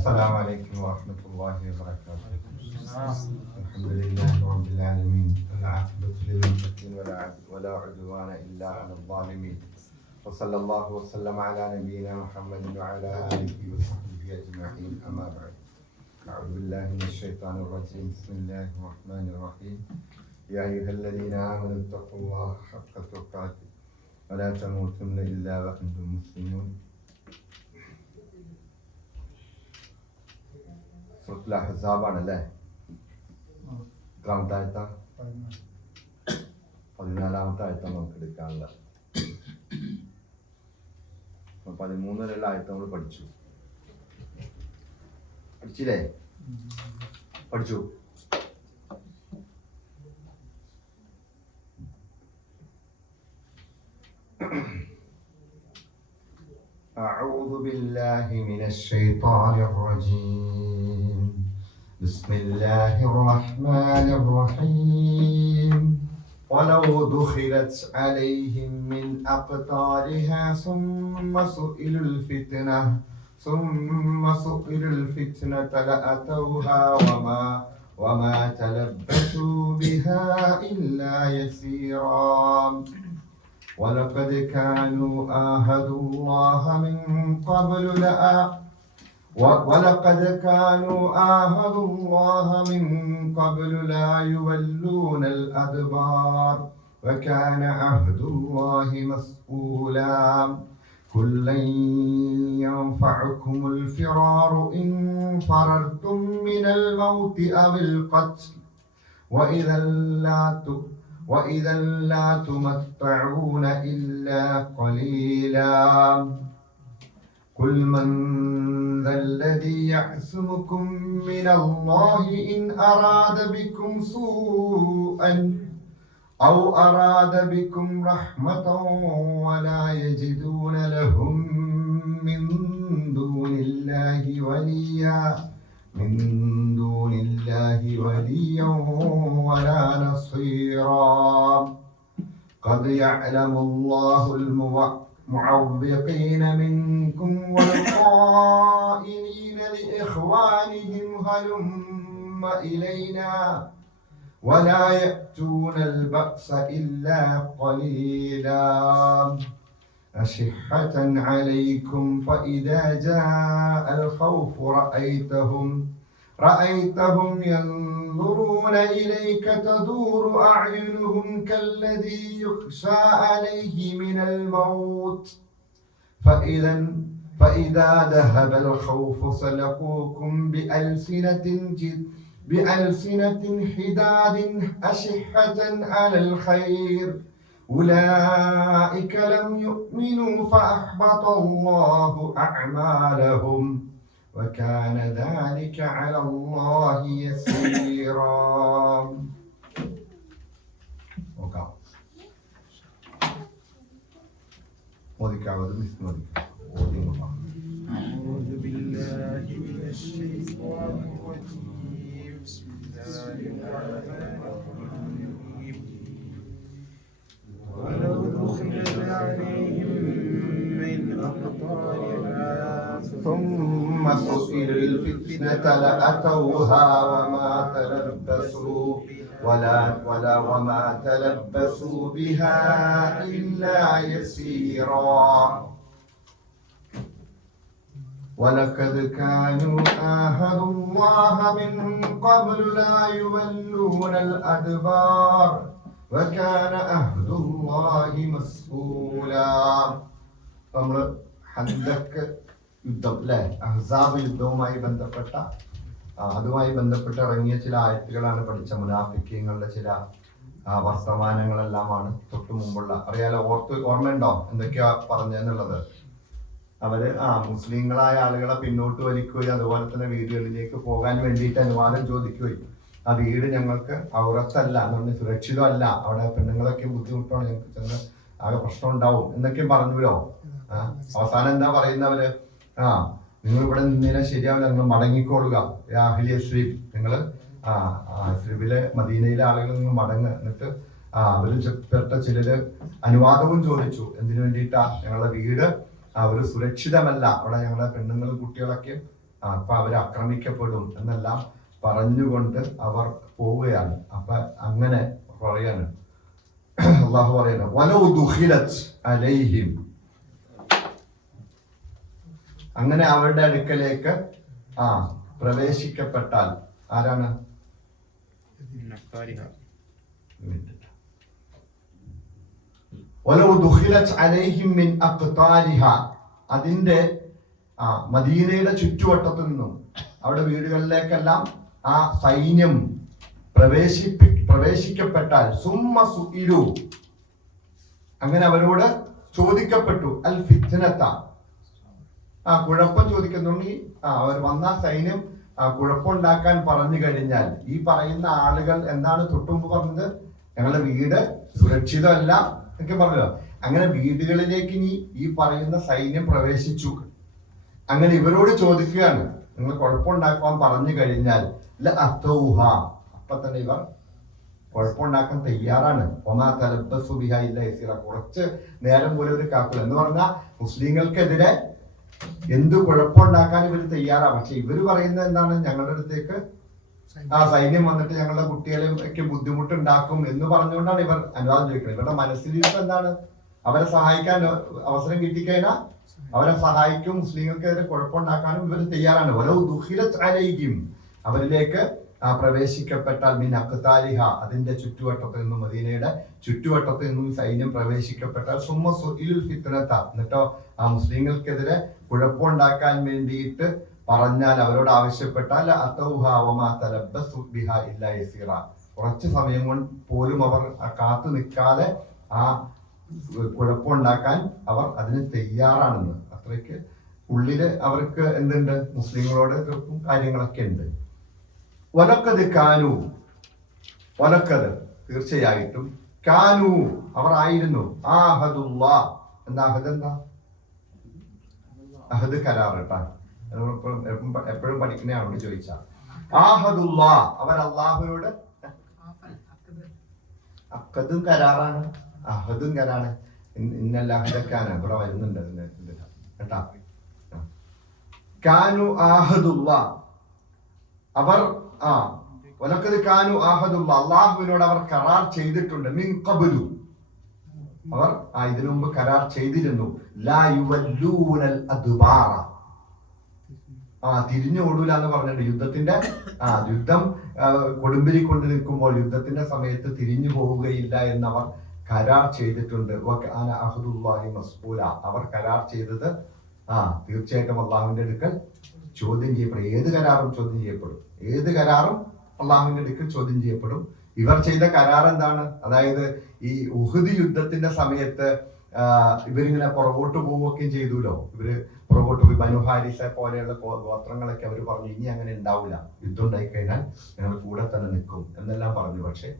السلام عليكم ورحمة الله وبركاته. الحمد لله رب العالمين، والعاقبة للمتقين ولا عدوان إلا على الظالمين. وصلى الله وسلم على نبينا محمد وعلى آله وصحبه أجمعين. أما بعد، أعوذ بالله من الشيطان الرجيم. بسم الله الرحمن الرحيم. يا أيها الذين آمنوا اتقوا الله حق تقاته ولا تموتن إلا وأنتم مسلمون. സൂറത്തുൽ അഹ്സാബ് ആണല്ലേ? എത്രാമത്തെ ആയത്താ? 14-ാമത്തെ ആയത്താണ് നമുക്ക് എടുക്കാനുള്ളത്. 13 വരെയുള്ള ആയത്ത് നമ്മൾ പഠിച്ചില്ലേ? പഠിച്ചു. أعوذ بالله من الشيطان الرجيم. بسم الله الرحمن الرحيم. ولو دخلت عليهم من أقطارها ثم سئلوا الفتنة لأتوها وما تلبثوا بها إلا يسيرا. ولقد كانوا عاهدوا الله من قبل لا يولون الأدبار وكان عهد الله مسؤولا. قل لن ينفعكم الفرار إن فررتم من الموت أو القتل وإذا لا تمتعون إلا قليلا. قل من ذا الذي يعصمكم من الله إن أراد بكم سوءا أو أراد بكم رحمة ولا يجدون لهم من دون الله وليا ولا نصيرا. قد يعلم الله المعوقين منكم والقائلين لإخوانهم هلم إلينا ولا يأتون البأس إلا قليلا. أشحة عليكم فإذا جاء الخوف رأيتهم ينظرون إليك تدور أعينهم كالذي يخشى عليه من الموت فإذا ذهب الخوف سلقوكم بألسنة حداد أشحة على الخير أولئك لم يؤمنوا فأحبط الله أعمالهم وكان ذلك على الله يسيرا. أعوذ بالله من الشيطان الرجيم. بسم الله الرحمن الرحيم. ولو دخلت عليهم من أقطارها ثم سئلوا الفتنة لأتوها وما تلبسوا بها إلا يسيرا. ولقد كانوا عاهدوا الله من قبل لا يولون الأدبار وكان عهد الله مسؤولا. നമ്മൾ ഹന്ദക്ക് യുദ്ധം അല്ലെ, അഹ്സാബ് യുദ്ധവുമായി ബന്ധപ്പെട്ട ഇറങ്ങിയ ചില ആയത്തുകളാണ് പഠിച്ച. മുനാഫിക്കീങ്ങളുടെ ചില വർത്തമാനങ്ങളെല്ലാമാണ് തൊട്ടു മുമ്പുള്ള. അറിയാലോ, ഓർമ്മയുണ്ടോ എന്തൊക്കെയാ പറഞ്ഞെന്നുള്ളത്? അവര് മുസ്ലിങ്ങളായ ആളുകളെ പിന്നോട്ട് വലിക്കുകയും അതുപോലെ തന്നെ വീടുകളിലേക്ക് പോകാൻ വേണ്ടിയിട്ട് അനുവാദം ചോദിക്കുകയും ആ വീട് ഞങ്ങൾക്ക് ഔറത്തല്ല, നമ്മൾ സുരക്ഷിതമല്ല, അവിടെ പെണ്ണുങ്ങളൊക്കെ ബുദ്ധിമുട്ടാണ്, ഞങ്ങൾക്ക് ചെന്ന് ആകെ പ്രശ്നം ഉണ്ടാവും എന്നൊക്കെ പറഞ്ഞുവല്ലോ. അവസാനം എന്താ പറയുന്നവര്? നിങ്ങൾ ഇവിടെ നിന്നേനെ ശരിയാവില്ല, നിങ്ങൾ മടങ്ങിക്കോളുക. നിങ്ങൾ യസ്രിബിലെ മദീനയിലെ ആളുകൾ നിങ്ങൾ മടങ്ങ്. എന്നിട്ട് അവരിൽ പെട്ട ചിലര് അനുവാദവും ചോദിച്ചു. എന്തിനു വേണ്ടിയിട്ടാ? ഞങ്ങളുടെ വീട് ഒരു സുരക്ഷിതമല്ല, അവിടെ ഞങ്ങളുടെ പെണ്ണുങ്ങളും കുട്ടികളൊക്കെ അപ്പൊ അവർ ആക്രമിക്കപ്പെടും എന്നെല്ലാം പറഞ്ഞുകൊണ്ട് അവർ പോവുകയാണ്. അപ്പൊ അങ്ങനെ പറയാണ്, അള്ളാഹു പറയാണ്, വലൗ ദുഖിലത് അലൈഹിം, അങ്ങനെ അവരുടെ അടുക്കലേക്ക് പ്രവേശിക്കപ്പെട്ടാൽ ആരാണ്? വലൗ ദുഖിലത് അലൈഹിം മിൻ അഖ്താരിഹ, അതിന്റെ മദീനയുടെ ചുറ്റുവട്ടത്തു നിന്നും അവിടെ വീടുകളിലേക്കെല്ലാം ആ സൈന്യം പ്രവേശിക്കപ്പെട്ടാൽ സുമ്മ സുഇലു, അങ്ങനെ അവരോട് ചോദിക്കപ്പെട്ടു, അൽ ഫിത്നത, കുഴപ്പം ചോദിക്കുന്നുണ്ടെങ്കിൽ അവർ വന്ന സൈന്യം കുഴപ്പമുണ്ടാക്കാൻ പറഞ്ഞു കഴിഞ്ഞാൽ, ഈ പറയുന്ന ആളുകൾ എന്താണ് തൊട്ടുമുമ്പ് പറഞ്ഞത്? ഞങ്ങളുടെ വീട് സുരക്ഷിതമല്ല എന്നൊക്കെ പറഞ്ഞല്ലോ. അങ്ങനെ വീടുകളിലേക്ക് ഈ പറയുന്ന സൈന്യം പ്രവേശിച്ചു. അങ്ങനെ ഇവരോട് ചോദിക്കുകയാണ്, നിങ്ങൾ കുഴപ്പമുണ്ടാക്കാൻ പറഞ്ഞു കഴിഞ്ഞാൽ അപ്പൊ തന്നെ ഇവർ കുഴപ്പമുണ്ടാക്കാൻ തയ്യാറാണ്. കുറച്ച് നേരം പോലെ ഒരു കാക്കുല എന്ന് പറഞ്ഞാൽ മുസ്ലിങ്ങൾക്കെതിരെ എന്ത് കുഴപ്പമുണ്ടാക്കാൻ ഇവർ തയ്യാറാണ്. പക്ഷെ ഇവര് പറയുന്നത് എന്താണ്? ഞങ്ങളുടെ അടുത്തേക്ക് സൈന്യം വന്നിട്ട് ഞങ്ങളുടെ കുട്ടികളെയൊക്കെ ബുദ്ധിമുട്ടുണ്ടാക്കും എന്ന് പറഞ്ഞുകൊണ്ടാണ് ഇവർ അനുവാദം ചോദിക്കുന്നത്. ഇവരുടെ മനസ്സിലിരിപ്പ് എന്താണ്? അവരെ സഹായിക്കാൻ അവസരം കിട്ടിക്കഴിഞ്ഞാൽ അവരെ സഹായിക്കും, മുസ്ലിങ്ങൾക്കെതിരെ കുഴപ്പമുണ്ടാക്കാനും ഇവർ തയ്യാറാണ്. വലൗ ദുഖിലത് അലൈഹിം, അവരിലേക്ക് പ്രവേശിക്കപ്പെട്ടാൽ മിൻ അഖ്താരിഹ, അതിന്റെ ചുറ്റുവട്ടത്ത് നിന്നും, മദീനയുടെ ചുറ്റുവട്ടത്ത് നിന്നും സൈന്യം പ്രവേശിക്കപ്പെട്ടാൽ സുമ്മ സുഇലുൽ ഫിത്നത, എന്നിട്ടോ മുസ്ലിങ്ങൾക്കെതിരെ കുഴപ്പമുണ്ടാക്കാൻ വേണ്ടിയിട്ട് പറഞ്ഞാൽ, അവരോട് ആവശ്യപ്പെട്ടാൽ അതൗഹാ വമാ തലബ്ബസു ബിഹാ ഇല്ലാ യസീറ, കുറച്ച് സമയം കൊണ്ട് പോലും അവർ കാത്തു നിൽക്കാതെ കുഴപ്പമുണ്ടാക്കാൻ അവർ അതിന് തയ്യാറാണെന്ന്. അത്രയ്ക്ക് ഉള്ളില് അവർക്ക് എന്തുണ്ട്? മുസ്ലിങ്ങളോട് തീർക്കും കാര്യങ്ങളൊക്കെ ഉണ്ട്. വലക്കത് കാനു, വലക്കത് തീർച്ചയായിട്ടും, കാനു അവർ ആയിരുന്നു, ആഹദുല്ലാ, എന്താ അഹദ്? എന്താ അഹദ്? കരാർ കേട്ടാ, എപ്പോഴും പഠിക്കുന്നതാണോട് ചോദിച്ചാ. ആഹദുല്ലാ, അവർ അള്ളാഹുവിനോട്, അക്കദും കരാറാണ്, അഹദും കരാണ്. ഇന്നല്ല അഹദക്കാണ് ഇവിടെ വരുന്നുണ്ട് കേട്ടാ. കാനു ആഹദുല്ലാ, അവർ വലക്കത് കാനു ആഹദുല്ലാ, അള്ളാഹുവിനോട് അവർ കരാർ ചെയ്തിട്ടുണ്ട്. മിൻ ഖബ്ലു, അവർ ഇതിനു മുമ്പ് കരാർ ചെയ്തിരുന്നു. ലാ യുവല്ലൂനൽ അദ്ബാറ, തിരിഞ്ഞു ഓടൂല എന്ന് പറഞ്ഞിട്ടുണ്ട്. യുദ്ധം കൊടുമ്പിരി കൊണ്ട് നിൽക്കുമ്പോൾ യുദ്ധത്തിന്റെ സമയത്ത് തിരിഞ്ഞു പോവുകയില്ല എന്നവർ കരാർ ചെയ്തിട്ടുണ്ട്. അഹദുല്ലാഹി മസ്ഊല, അവർ കരാർ ചെയ്തത് തീർച്ചയായിട്ടും അള്ളാഹുവിന്റെ അടുക്കൽ ചോദ്യം ചെയ്യപ്പെടും. ഏത് കരാറും ചോദ്യം ചെയ്യപ്പെടും. ഏത് കരാറും അള്ളാഹുവിന്റെ അടുക്കൽ ചോദ്യം ചെയ്യപ്പെടും. ഇവർ ചെയ്ത കരാർ എന്താണ്? അതായത് ഈ ഉഹുദ് യുദ്ധത്തിന്റെ സമയത്ത് ഇവരിങ്ങനെ പുറകോട്ട് പോവുകയും ചെയ്തുല്ലോ. ഇവര് പുറകോട്ട് പോയി ബനു ഹാരിസ പോലെയുള്ള ഗോത്രങ്ങളൊക്കെ അവർ പറഞ്ഞു, ഇനി അങ്ങനെ ഉണ്ടാവില്ല, യുദ്ധം ഉണ്ടായി കഴിഞ്ഞാൽ ഞങ്ങൾ കൂടെ തന്നെ നിൽക്കും എന്നെല്ലാം പറഞ്ഞു. പക്ഷെ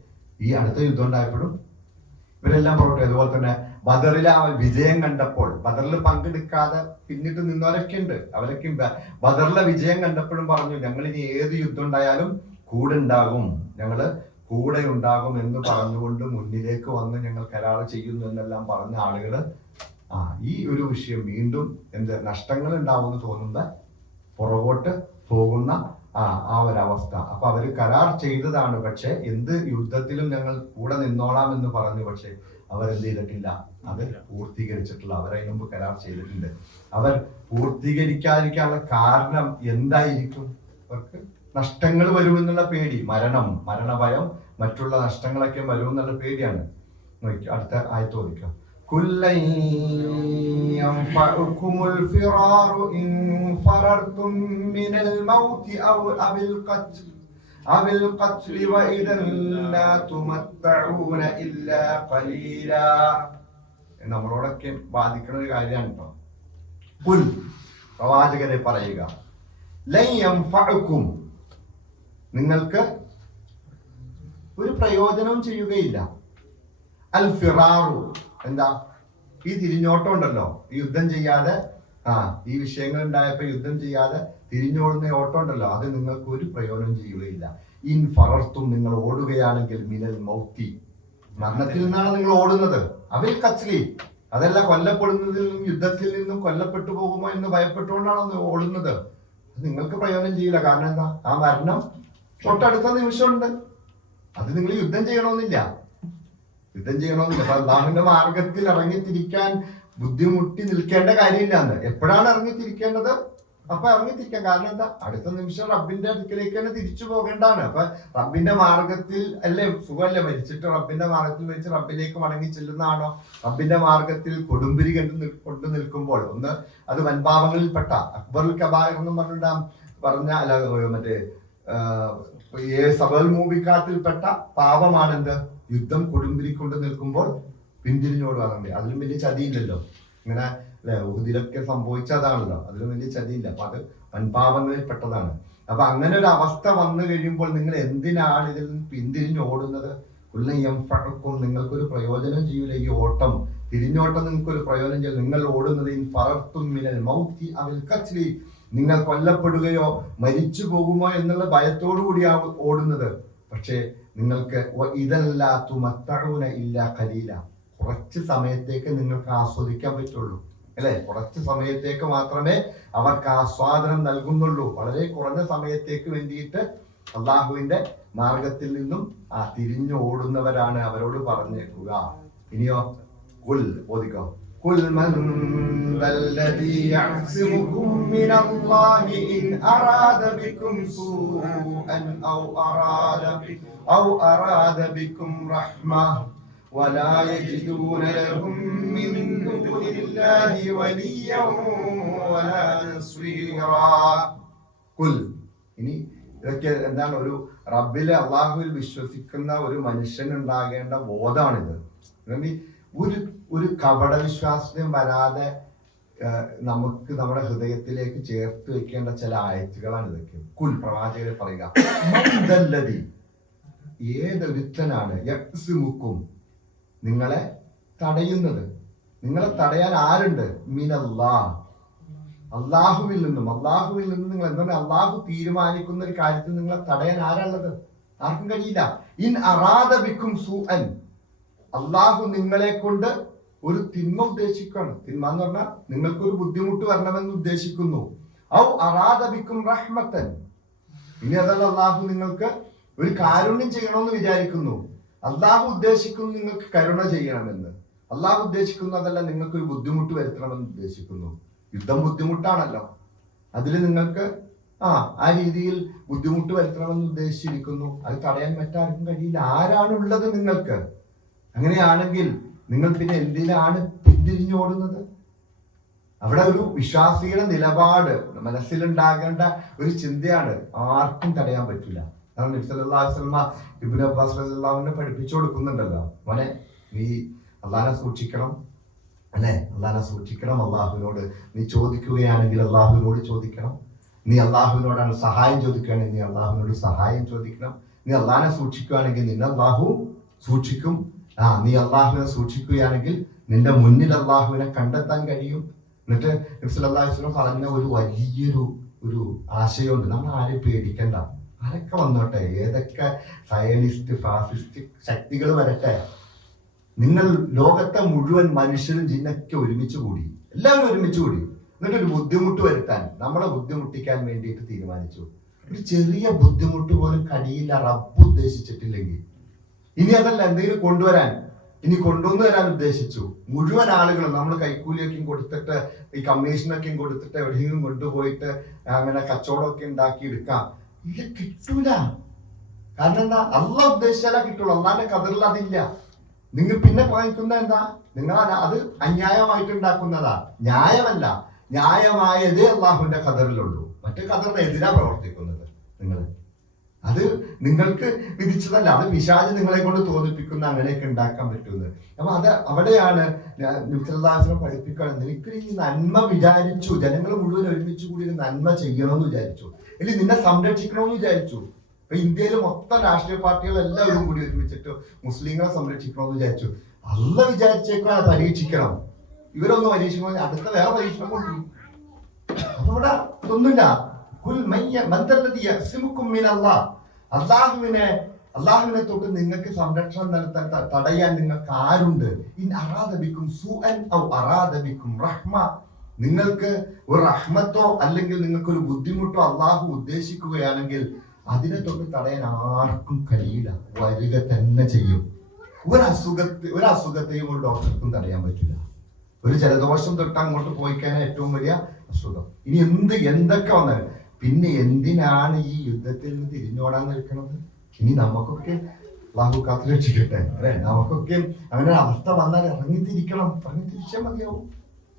ഈ അടുത്ത യുദ്ധം ഉണ്ടായപ്പോഴും ഇവരെല്ലാം പുറകോട്ട്. അതുപോലെ തന്നെ ബദറിലെ വിജയം കണ്ടപ്പോൾ, ബദറിൽ പങ്കെടുക്കാതെ പിന്നിട്ട് നിന്നവരൊക്കെ ഉണ്ട്, അവരൊക്കെ ബദറിലെ വിജയം കണ്ടപ്പോഴും പറഞ്ഞു, ഞങ്ങൾ ഇനി ഏത് യുദ്ധം ഉണ്ടായാലും കൂടെ ഉണ്ടാകും, ഞങ്ങള് കൂടെ ഉണ്ടാകും എന്ന് പറഞ്ഞുകൊണ്ട് മുന്നിലേക്ക് വന്ന് ഞങ്ങൾ കരാർ ചെയ്യുന്നു എന്നെല്ലാം പറഞ്ഞ ആളുകള് ഈ ഒരു വിഷയം വീണ്ടും നഷ്ടങ്ങൾ ഉണ്ടാവുമെന്ന് തോന്നുന്ന പുറകോട്ട് പോകുന്ന ആ ഒരവസ്ഥ. അപ്പൊ അവര് കരാർ ചെയ്തതാണ്, പക്ഷെ എന്ത് യുദ്ധത്തിലും ഞങ്ങൾ കൂടെ നിന്നോളാം എന്ന് പറഞ്ഞു. പക്ഷെ അവരെന്ത് ചെയ്തിട്ടില്ല, അത് പൂർത്തീകരിച്ചിട്ടില്ല. അവരതിന് മുമ്പ് കരാർ ചെയ്തിട്ടുണ്ട്. അവർ പൂർത്തീകരിക്കാതിരിക്കാനുള്ള കാരണം എന്തായിരിക്കും? അവർക്ക് നഷ്ടങ്ങൾ വരുമെന്നുള്ള പേടി, മരണഭയം, മറ്റുള്ള നഷ്ടങ്ങളൊക്കെ വരുമെന്നുള്ള പേടിയാണ്. അടുത്ത ആയത്ത് ചോദിക്കാം. كُلًّا يَنفَعُكُمُ الْفِرَارُ إِنْ فَرَرْتُمْ مِنَ الْمَوْتِ أَوِ الْقَتْلِ وَإِذًا لَا تُمَتَّعُونَ إِلَّا قَلِيلًا. നമ്മളോടൊക്കെ ബാധിക്കുന്ന ഒരു കാര്യമാണ് കേട്ടോ. കുൽ, പ്രവാചകരെ പറയുക, ലൻ യൻഫഅകും, നിങ്ങൾക്ക് ഒരു പ്രയോജനവും ചെയ്യുകയില്ല. അൽ ഫിറാറു, എന്താ ഈ തിരിഞ്ഞോട്ടം ഉണ്ടല്ലോ, ഈ യുദ്ധം ചെയ്യാതെ ഈ വിഷയങ്ങൾ ഉണ്ടായപ്പോ യുദ്ധം ചെയ്യാതെ തിരിഞ്ഞോടുന്ന ഓട്ടം ഉണ്ടല്ലോ, അത് നിങ്ങൾക്ക് ഒരു പ്രയോജനം ചെയ്യുകയില്ല. ഇൻ ഫറർത്തും, നിങ്ങൾ ഓടുകയാണെങ്കിൽ, മിനൽ മൗത്തി, മരണത്തിൽ നിന്നാണ് നിങ്ങൾ ഓടുന്നത്. അവിൽ ഖത്ലി, അതല്ല കൊല്ലപ്പെടുന്നതിൽ നിന്നും, യുദ്ധത്തിൽ നിന്നും കൊല്ലപ്പെട്ടു പോകുമോ എന്ന് ഭയപ്പെട്ടുകൊണ്ടാണ് ഓടുന്നത്. നിങ്ങൾക്ക് പ്രയോജനം ചെയ്യില്ല. കാരണം എന്താ? ആ മരണം തൊട്ടടുത്ത നിമിഷമുണ്ട്. അത് നിങ്ങൾ യുദ്ധം ചെയ്യണമെന്നില്ല. അപ്പൊ അള്ളാഹുവിന്റെ മാർഗത്തിൽ ഇറങ്ങിത്തിരിക്കാൻ ബുദ്ധിമുട്ടി നിൽക്കേണ്ട കാര്യമില്ല. എന്ന് എപ്പോഴാണ് ഇറങ്ങിത്തിരിക്കേണ്ടത്? അപ്പൊ ഇറങ്ങിത്തിരിക്കാം. കാരണം എന്താ? അടുത്ത നിമിഷം റബ്ബിന്റെ അടുക്കിലേക്ക് തന്നെ തിരിച്ചു പോകേണ്ടതാണ്. അപ്പൊ റബ്ബിന്റെ മാർഗത്തിൽ അല്ലേ സുഖമല്ലേ? മരിച്ചിട്ട് റബ്ബിന്റെ മാർഗത്തിൽ വെച്ച് റബ്ബിലേക്ക് മടങ്ങി ചെല്ലുന്നതാണോ? റബ്ബിന്റെ മാർഗത്തിൽ കൊടുമ്പിരി കൊണ്ട് നിൽക്കുമ്പോൾ ഒന്ന് അത് വൻപാപങ്ങളിൽപ്പെട്ട അക്ബറുൽ കബായർ എന്നും പറഞ്ഞ അല്ല മറ്റേ സബൽ മൂബിക്കാത്തിൽപ്പെട്ട പാപമാണെന്ത്? യുദ്ധം കൊടുമ്പിരി കൊണ്ട് നിൽക്കുമ്പോൾ പിന്തിരിഞ്ഞോട് പറഞ്ഞത്. അതിലും വലിയ ചതിയില്ലല്ലോ. ഇങ്ങനെ അല്ലെ ഉഹുദിലൊക്കെ സംഭവിച്ചതാണല്ലോ. അതിലും വലിയ ചതിയില്ല. അപ്പൊ അത് വൻപാപങ്ങളിൽ പെട്ടതാണ്. അപ്പൊ അങ്ങനെ ഒരു അവസ്ഥ വന്നു കഴിയുമ്പോൾ നിങ്ങൾ എന്തിനാണ് ഇതിൽ നിന്ന് പിന്തിരിഞ്ഞ് ഓടുന്നത്? ഉള്ളയംഫഅക്കും, നിങ്ങൾക്കൊരു പ്രയോജനം ചെയ്യൂല ഈ ഓട്ടം. തിരിഞ്ഞോട്ടം നിങ്ങൾക്കൊരു പ്രയോജനം ചെയ്യും. നിങ്ങൾ ഓടുന്നത് ഇൻ ഫറർതും മിനൽ മൗതി അവൽ ഖത്ലി, നിങ്ങൾ കൊല്ലപ്പെടുകയോ മരിച്ചു പോകുമോ എന്നുള്ള ഭയത്തോടു കൂടിയാണ് ഓടുന്നത്. പക്ഷേ നിങ്ങൾക്ക് ഇതല്ലാത്തുമത്തഊന ഇല്ല ഖലീല, കുറച്ച് സമയത്തേക്ക് നിങ്ങൾക്ക് ആസ്വദിക്കാൻ പറ്റുള്ളൂ അല്ലെ? കുറച്ച് സമയത്തേക്ക് മാത്രമേ അവർക്ക് ആസ്വാദനം നൽകുന്നുള്ളൂ. വളരെ കുറഞ്ഞ സമയത്തേക്ക് വേണ്ടിയിട്ട് അള്ളാഹുവിന്റെ മാർഗത്തിൽ നിന്നും തിരിഞ്ഞു ഓടുന്നവരാണ് അവരോട് പറഞ്ഞേക്കുക. ഇനിയോ കുൽ ഓദിക്കോ കുൽ മൻ ദല്ലദീ യഅ്സിമുകും മിനല്ലാഹി ഇൻ അറാദ ബികും സൂഅൻ ഔ അറാദ ബികും റഹ്മ വലാ യജിദൂന ലഹും മിൻ ദൂനില്ലാഹി വലിയ്യൻ വലാ നസ്വീറാ. കുൽ, ഇനി ഇതൊക്കെ എന്താണ്? ഒരു റബ്ബിലെ അള്ളാഹുവിൽ വിശ്വസിക്കുന്ന ഒരു മനുഷ്യനുണ്ടാകേണ്ട ബോധമാണിത്. ഒരു കപട വിശ്വാസത്തെയും വരാതെ നമുക്ക് നമ്മുടെ ഹൃദയത്തിലേക്ക് ചേർത്ത് വെക്കേണ്ട ചില ആയത്തുകളാണ് ഇതൊക്കെ. കുൽ, പ്രവാചകരെ പറയുക, മന്ദല്ലദി, ഏതൊരുത്തനാണ് യക്സിമുക്കും, നിങ്ങളെ തടയുന്നത്. നിങ്ങളെ തടയാൻ ആരുണ്ട്? മിനല്ലാ, അള്ളാഹുവിൽ നിന്നും നിങ്ങൾ എന്താണ്? അള്ളാഹു തീരുമാനിക്കുന്ന ഒരു കാര്യത്തിൽ നിങ്ങളെ തടയാൻ ആരാളുള്ളത്? ആർക്കും കഴിയില്ല. ഇൻ അറാദ ബിക്കും സൂഅൻ, അള്ളാഹു നിങ്ങളെ കൊണ്ട് ഒരു തിന്മ ഉദ്ദേശിക്കുകയാണ്. തിന്മ എന്ന് പറഞ്ഞാൽ നിങ്ങൾക്കൊരു ബുദ്ധിമുട്ട് വരണമെന്ന് ഉദ്ദേശിക്കുന്നു. ഔ അറാദ ബിക്കും റഹ്മത്തൻ, ഇനി അതല്ല അള്ളാഹു നിങ്ങൾക്ക് ഒരു കാരുണ്യം ചെയ്യണമെന്ന് വിചാരിക്കുന്നു. അള്ളാഹു ഉദ്ദേശിക്കുന്നു നിങ്ങൾക്ക് കരുണ ചെയ്യണമെന്ന്. അള്ളാഹു ഉദ്ദേശിക്കുന്നതല്ല നിങ്ങൾക്കൊരു ബുദ്ധിമുട്ട് വരുത്തണമെന്ന് ഉദ്ദേശിക്കുന്നു. യുദ്ധം ബുദ്ധിമുട്ടാണല്ലോ. അതിൽ നിങ്ങൾക്ക് ആ രീതിയിൽ ബുദ്ധിമുട്ട് വരുത്തണമെന്ന് ഉദ്ദേശിച്ചിരിക്കുന്നു. അത് തടയാൻ മറ്റാർക്കും കഴിയില്ല. ആരാണുള്ളത് നിങ്ങൾക്ക്? അങ്ങനെയാണെങ്കിൽ നിങ്ങൾ പിന്നെ എന്തിനാണ് പിന്തിരിഞ്ഞോടുന്നത്? അവിടെ ഒരു വിശ്വാസിയുടെ നിലപാട് മനസ്സിലുണ്ടാകേണ്ട ഒരു ചിന്തയാണ്. ആർക്കും തടയാൻ പറ്റില്ല. കാരണം നബി സല്ലല്ലാഹു അലൈഹി വസല്ലം ഇബ്നു അബ്ബാസ് റളിയല്ലാഹു അൻഹു പഠിപ്പിച്ചു കൊടുക്കുന്നുണ്ടല്ലോ, മോനെ നീ അള്ളാഹനെ സൂക്ഷിക്കണം അല്ലെ? അള്ളാഹനെ സൂക്ഷിക്കണം. അള്ളാഹുവിനോട് നീ ചോദിക്കുകയാണെങ്കിൽ അള്ളാഹുവിനോട് ചോദിക്കണം. നീ അള്ളാഹുവിനോടാണ് സഹായം ചോദിക്കുകയാണെങ്കിൽ നീ അള്ളാഹുവിനോട് സഹായം ചോദിക്കണം. നീ അള്ളാഹനെ സൂക്ഷിക്കുകയാണെങ്കിൽ നിന്നെ അള്ളാഹു സൂക്ഷിക്കും. നീ അള്ളാഹുവിനെ സൂക്ഷിക്കുകയാണെങ്കിൽ നിന്റെ മുന്നിൽ അള്ളാഹുവിനെ കണ്ടെത്താൻ കഴിയും. എന്നിട്ട് നബി സല്ലല്ലാഹു അലൈഹി വസല്ലം പറഞ്ഞ ഒരു വലിയൊരു ആശയമുണ്ട്. നമ്മൾ ആരെയും പേടിക്കണ്ട. ആരൊക്കെ വന്നോട്ടെ, ഏതൊക്കെ സയനിസ്റ്റ് ഫാസിസ്റ്റ് ശക്തികൾ വരട്ടെ, നിങ്ങൾ ലോകത്തെ മുഴുവൻ മനുഷ്യരും ജിന്നൊക്കെ ഒരുമിച്ച് കൂടി, എല്ലാവരും ഒരുമിച്ച് കൂടി, എന്നിട്ടൊരു ബുദ്ധിമുട്ട് വരുത്താൻ, നമ്മളെ ബുദ്ധിമുട്ടിക്കാൻ വേണ്ടിയിട്ട് തീരുമാനിച്ചു. ഒരു ചെറിയ ബുദ്ധിമുട്ട് പോലും കഴിയില്ല റബ്ബ് ഉദ്ദേശിച്ചിട്ടില്ലെങ്കിൽ. ഇനി അതല്ല, എന്തെങ്കിലും കൊണ്ടുവന്നു വരാൻ ഉദ്ദേശിച്ചു. മുഴുവൻ ആളുകളും നമ്മൾ കൈക്കൂലിയൊക്കെയും കൊടുത്തിട്ട് ഈ കമ്മീഷനൊക്കെയും കൊടുത്തിട്ട് എവിടെയെങ്കിലും കൊണ്ടുപോയിട്ട് അങ്ങനെ കച്ചവടമൊക്കെ ഉണ്ടാക്കി എടുക്കാം. ഇല്ല, കിട്ടൂല. കാരണം എന്താ? അള്ളാഹ് ഉദ്ദേശിച്ചാലേ കിട്ടുള്ളൂ. അള്ളാന്റെ ഖദറിൽ അതില്ല. നിങ്ങൾ പിന്നെ വാങ്ങിക്കുന്ന എന്താ? നിങ്ങൾ അത് അന്യായമായിട്ട് ഉണ്ടാക്കുന്നതാ. ന്യായമല്ല, ന്യായമായതേ അള്ളാഹുവിന്റെ ഖദറിലുള്ളൂ. മറ്റേ ഖദറിന് എതിരാ പ്രവർത്തിക്കുന്നത് നിങ്ങൾ. അത് നിങ്ങൾക്ക് വിധിച്ചതല്ല, അത് പിശാച് നിങ്ങളെ കൊണ്ട് തോന്നിപ്പിക്കുന്ന അങ്ങനെയൊക്കെ ഉണ്ടാക്കാൻ പറ്റുന്നത്. അപ്പൊ അത് അവിടെയാണ് നിമിഷദാസനം പഠിപ്പിക്കുകയാണ്. നിനക്ക് ഈ നന്മ വിചാരിച്ചു, ജനങ്ങൾ മുഴുവൻ ഒരുമിച്ച് കൂടി ഒരു നന്മ ചെയ്യണമെന്ന് വിചാരിച്ചു, അല്ലെങ്കിൽ നിന്നെ സംരക്ഷിക്കണമെന്ന് വിചാരിച്ചു. ഇപ്പൊ ഇന്ത്യയിലെ മൊത്തം രാഷ്ട്രീയ പാർട്ടികളെല്ലാവരും കൂടി ഒരുമിച്ചിട്ട് മുസ്ലിങ്ങളെ സംരക്ഷിക്കണമെന്ന് വിചാരിച്ചു. അല്ല വിചാരിച്ചേക്കാണ് പരീക്ഷിക്കണം. ഇവരൊന്ന് പരീക്ഷിക്കണം, അടുത്ത വേറെ പരീക്ഷണം കൊണ്ടു. അപ്പൊ ഇവിടെ ഒന്നുമില്ല. അള്ളാഹുവിനെ തൊട്ട് നിങ്ങൾക്ക് സംരക്ഷണം നടത്താൻ തടയാൻ നിങ്ങൾക്ക് ആരുണ്ട്? ഇൻ അറാദ ബിക്കും സൂഅൻ ഔ അറാദ ബിക്കും റഹ്മ, നിങ്ങൾക്ക് ഒരു റഹ്മത്തോ അല്ലെങ്കിൽ നിങ്ങൾക്കൊരു ബുദ്ധിമുട്ടോ അള്ളാഹു ഉദ്ദേശിക്കുകയാണെങ്കിൽ അതിനെ തൊട്ട് തടയാൻ ആർക്കും കഴിയില്ല, വരിക തന്നെ ചെയ്യും. ഒരു അസുഖത്തെയും ഒരു ഡോക്ടർക്കും തടയാൻ പറ്റില്ല. ഒരു ജലദോഷം തൊട്ട് അങ്ങോട്ട് പോയിക്കാനാണ് ഏറ്റവും വലിയ അസുഖം. ഇനി എന്തൊക്കെ വന്നാലും പിന്നെ എന്തിനാണ് ഈ യുദ്ധത്തിൽ നിന്ന് തിരിഞ്ഞോടാൻ നിൽക്കുന്നത്? ഇനി നമുക്കൊക്കെ അള്ളാഹു കാത്തു രക്ഷിക്കട്ടെ അല്ലെ, നമുക്കൊക്കെ അങ്ങനെ അവസ്ഥ വന്നാൽ ഇറങ്ങിത്തിരിച്ചാൽ മതിയാവും.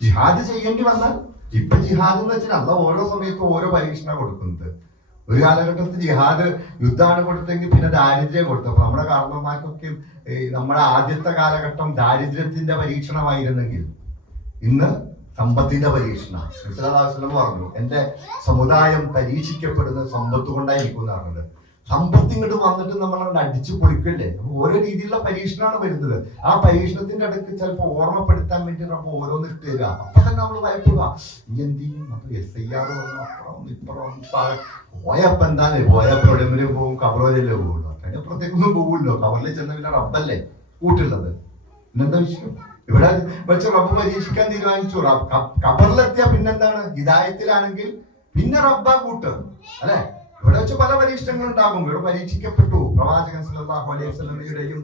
ജിഹാദ് ചെയ്യേണ്ടി വന്നാൽ ഇപ്പൊ ജിഹാദ് എന്ന് വെച്ചാൽ അല്ല ഓരോ സമയത്തും ഓരോ പരീക്ഷണം കൊടുക്കുന്നത്. ഒരു കാലഘട്ടത്തിൽ ജിഹാദ് യുദ്ധമാണ് കൊടുത്തെങ്കിൽ പിന്നെ ദാരിദ്ര്യം കൊടുത്തു. അപ്പൊ നമ്മുടെ കാരണന്മാർക്കൊക്കെ നമ്മുടെ ആദ്യത്തെ കാലഘട്ടം ദാരിദ്ര്യത്തിന്റെ പരീക്ഷണമായിരുന്നെങ്കിൽ ഇന്ന് സമ്പത്തിന്റെ പരീക്ഷണം. പറഞ്ഞു എന്റെ സമുദായം പരീക്ഷിക്കപ്പെടുന്ന സമ്പത്ത് കൊണ്ടായിരിക്കും എന്ന് പറഞ്ഞത്. സമ്പത്ത് ഇങ്ങോട്ട് വന്നിട്ട് നമ്മളവിടെ അടിച്ചു പൊളിക്കല്ലേ. നമുക്ക് ഓരോ രീതിയിലുള്ള പരീക്ഷണമാണ് വരുന്നത്. ആ പരീക്ഷണത്തിന്റെ അടുക്ക് ചിലപ്പോൾ ഓർമ്മപ്പെടുത്താൻ വേണ്ടി നമ്മൾ ഓരോന്ന് ഇട്ട് തരിക. അപ്പൊ തന്നെ നമ്മൾ ഭയപ്പെടുക, ഇനി എന്തെങ്കിലും നമ്മൾ SIR വന്നു അപ്പുറം ഇപ്പുറം പോയപ്പോ എന്താണ് പോയപ്പോ എവിടെയെങ്കിലും പോകും, കബറോലല്ലേ പോകുള്ളൂ. അതിനപ്പുറത്തേക്കൊന്നും പോകുമല്ലോ. കബറിൽ ചെന്ന പിന്നെ റബ്ബല്ലേ കൂട്ടുള്ളത്. പിന്നെന്താ വിഷയം? ഇവിടെ വെച്ച് റബ്ബ് പരീക്ഷിക്കാൻ തീരുമാനിച്ചു. കബറിലെത്തിയ പിന്നെന്താണ്? ഹിദായത്തിലാണെങ്കിൽ പിന്നെ റബ്ബാ കൂട്ട് അല്ലെ. ഇവിടെ വെച്ച് പല പരീക്ഷണങ്ങളും ഉണ്ടാകും. ഇവിടെ പരീക്ഷിക്കപ്പെട്ടു പ്രവാചകൻ സല്ലല്ലാഹു അലൈഹി വസല്ലമയുടെയും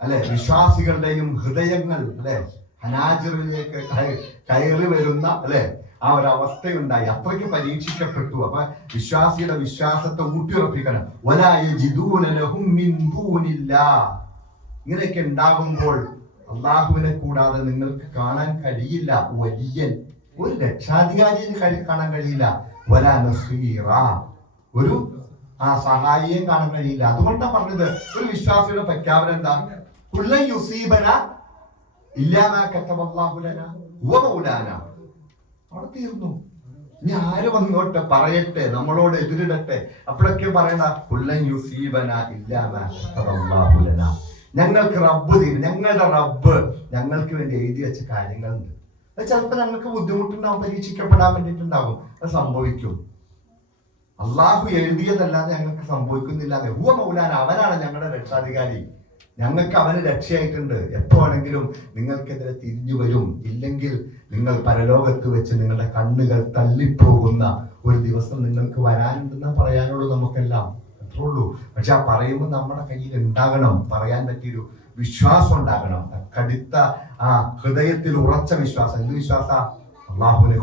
അല്ലെ വിശ്വാസികളുടെയും ഹൃദയങ്ങൾ അല്ലെ ഹനാജിറിലേക്ക് കയറി വരുന്ന അല്ലെ ആ ഒരു അവസ്ഥയുണ്ടായി. അത്രയ്ക്ക് പരീക്ഷിക്കപ്പെട്ടു. അപ്പൊ വിശ്വാസിയുടെ വിശ്വാസത്തെ ഊട്ടിയുറപ്പിക്കണം. വലാ യജിദൂന ലഹും മിൻ ദൂനില്ലാഹ്. ഇങ്ങനെയൊക്കെ ഉണ്ടാകുമ്പോൾ അള്ളാഹുവിനെ കൂടാതെ നിങ്ങൾക്ക് കാണാൻ കഴിയില്ല വലിയൻ, ഒരു രക്ഷാധികാരിയെ കാണാൻ കഴിയില്ല. വലാ നസീറ, ഒരു സഹായിയെ കാണാൻ കഴിയില്ല. അതുകൊണ്ടാണ് പറഞ്ഞത് ഒരു വിശ്വാസിയുടെ പ്രഖ്യാപനം എന്താ? കുല്ലൻ യുസീബന ഇല്ലാ മാ കതബല്ലാഹു ലനാ ഹുവ മൗലാനാ. അവിടെ തീർന്നു. ഇനി ആര് വന്നോട്ടെ പറയട്ടെ, നമ്മളോട് എതിരിടട്ടെ, അപ്പോഴൊക്കെ പറയണ്ട കുല്ലൻ യുസീബന ഇല്ലാ മാ കതബല്ലാഹു ലനാ. ഞങ്ങൾക്ക് റബ്ബ് തീരും, ഞങ്ങളുടെ റബ്ബ് ഞങ്ങൾക്ക് വേണ്ടി എഴുതി വെച്ച കാര്യങ്ങളുണ്ട്. അത് ചിലപ്പോൾ ഞങ്ങൾക്ക് ബുദ്ധിമുട്ടുണ്ടാവും, പരീക്ഷിക്കപ്പെടാൻ വേണ്ടിയിട്ടുണ്ടാവും. അത് സംഭവിക്കും. അള്ളാഹു എഴുതിയതല്ലാതെ ഞങ്ങൾക്ക് സംഭവിക്കുന്നില്ല. ഹുവ മൗലാന, അവനാണ് ഞങ്ങളുടെ രക്ഷാധികാരി. ഞങ്ങൾക്ക് അവന് രക്ഷയായിട്ടുണ്ട്. എപ്പോ വേണമെങ്കിലും നിങ്ങൾക്കെതിരെ തിരിഞ്ഞു വരും. ഇല്ലെങ്കിൽ നിങ്ങൾ പരലോകത്ത് വെച്ച് നിങ്ങളുടെ കണ്ണുകൾ തള്ളിപ്പോകുന്ന ഒരു ദിവസം നിങ്ങൾക്ക് വരാനുണ്ടെന്ന് പറയാനുള്ളൂ നമുക്കെല്ലാം. അത്രേ ഉള്ളൂ. പക്ഷെ ആ പറയുമ്പോൾ നമ്മുടെ കയ്യിൽ ഉണ്ടാകണം, പറയാൻ പറ്റിയൊരു വിശ്വാസം ഉണ്ടാകണം. കടുത്ത ആ ഹൃദയത്തിൽ ഉറച്ച വിശ്വാസം. എന്ത് വിശ്വാസ? അള്ളാഹുവിനെ